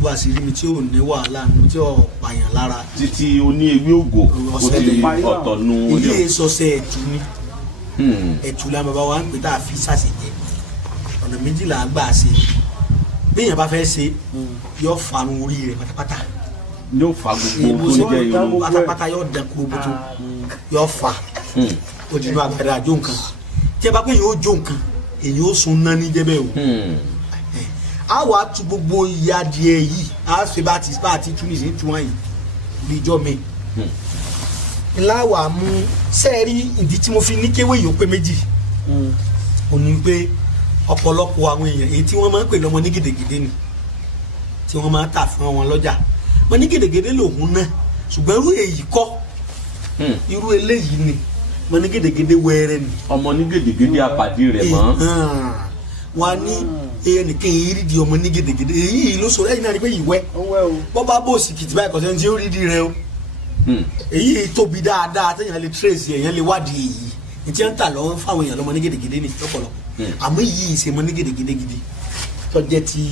bó àṣírí mi tí ò ní wàhálà nù tí ò pààyàn lára. títí oní ewé ògò ó ti ọ̀tọ̀ nu. ilé sọsẹ ẹ̀tù ni ẹ̀tù la bàbá wa ń pè tá a fi ṣàṣejẹ ọ̀nà méjìlá gbà ṣe béèyàn bá fẹ́ ṣe yóò fanu orí rẹ̀ pátápátá. yóò fa gbogbo tó ń jẹ irun pátápátá yóò dán gbogbo tó yóò fa ojúlọ àgbàdo àjò nǹkan tí ẹ bá pé yóò jó nǹkan èyí ó sun náà ní jẹ́bẹ̀ o. a wà á tu gbogbo ìyá adìẹ yìí a ṣe bá ti tún nìyí tún wáyé bí ijọ́ mi. ńlá wà á mú sẹ́ẹ̀rí ìdí tí mo fi ní kéwé yìí ó pé méjì. ó ní pé ọ̀pọ̀lọpọ̀ àwọn èèyàn èyí tí wọ́n máa ń pè lọ́mọ ní gèdègèdè ni tí wọ́n máa ń tà fún wọn lọ́jà mo ní gèdègèdè lòun náà ṣùgbọ́n irú èyí kọ́ irú eléyìí ni mo ní gèdègèdè wẹ́rẹ́ ni. ọmọ ní gèdègèdè àpàdé rẹ̀ mọ́. wọn ní ẹnìkan yìí rí di ọmọ ní gèdègèdè èyí ló sọ lẹ́yìn náà ni pé ìwẹ́ bọ́ bá bó sì kìtì báyìí kọ̀ọ̀sẹ́ ní tí ó rí di rẹ o èyí tóbi dáadáa téèyàn lè trace èèyàn lè wádìí èyí ní tí wọ́n ń tà lọ́wọ́ fáwọn èèyàn lọ́mọ ní gèdègèdè ní lọ́pọ̀lọpọ̀ àmọ́ yìí ṣe mọ́ ní gèdègèdè gidi tọ́jẹ́ ti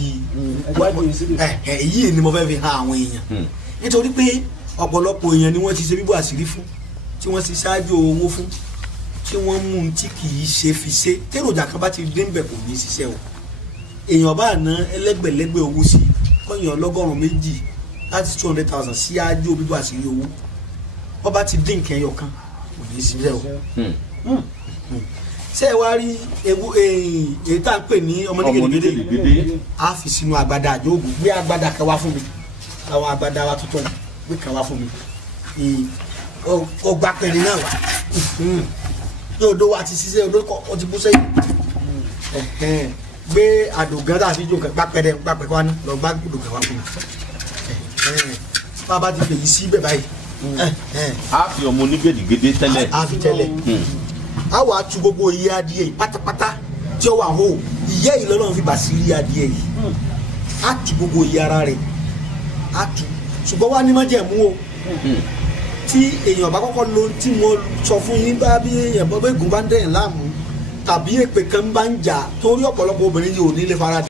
èyí ni mo fẹ́ fi hàn àwọn èèyàn nítorí pé ọ̀pọ̀lọpọ̀ èèyàn ni wọ́n ti ṣe bíbọ̀ àṣírí fún tí wọ́n ti ṣáájú owó fún tí wọ́n mú un tí kì í ṣe fi ṣe tèròjà kan bá ti dé ń bẹ̀ kò ní ṣiṣẹ́ o èèyàn bá ná ẹlẹ́gbẹ̀lẹ́gbẹ̀ owó sí kọ́yìn ọlọ́gọ́rùn-ún méjì láti 200,000 sí ájú bíbọ̀ àṣírí owó wọ́n bá ti dín nǹkan ẹyọ kan kò ní ṣiṣẹ́ o. ṣé ẹ wá rí èyí tá à ń pè ní ọmọ ní gèdègèdè á fi sínú agbada àjòògùn gbé agbada kan wá fún mi àwọn agbada wa tuntun gbé kan wá fún mi ọgbà pẹ̀lú náà wá yóò dó wa ti ṣiṣẹ́ odó kọ́ ọ ti bú sẹ́yìn gbé àdògán tàbí jòkè gbàpẹ̀rẹ̀ wá ní lọ gbá àdògán wá fún mi bàbá ti fèyí sí bẹ́ẹ̀ báyìí. a fi ọmọ ní gèdègèdè tẹ́lẹ̀. a fi tẹ́lẹ̀ a wà á tu gbogbo iye adìẹ yìí pátápátá tí ó wà hó ìyẹ́ yìí lọ́nà fi bà sí rí adìẹ yìí a tu gbogbo iye ara rẹ̀ a tu ṣùgbọ́n wá ní májẹ̀mú o tí èèyàn bá kọ́kọ́ lo tí mo sọ fún yín bá bí èèyàn bọ́ bẹ́ẹ̀ gùn bá ń dẹ̀yìn láàmú tàbí èpè kan bá ń jà torí ọ̀pọ̀lọpọ̀ obìnrin yìí ò ní lè fara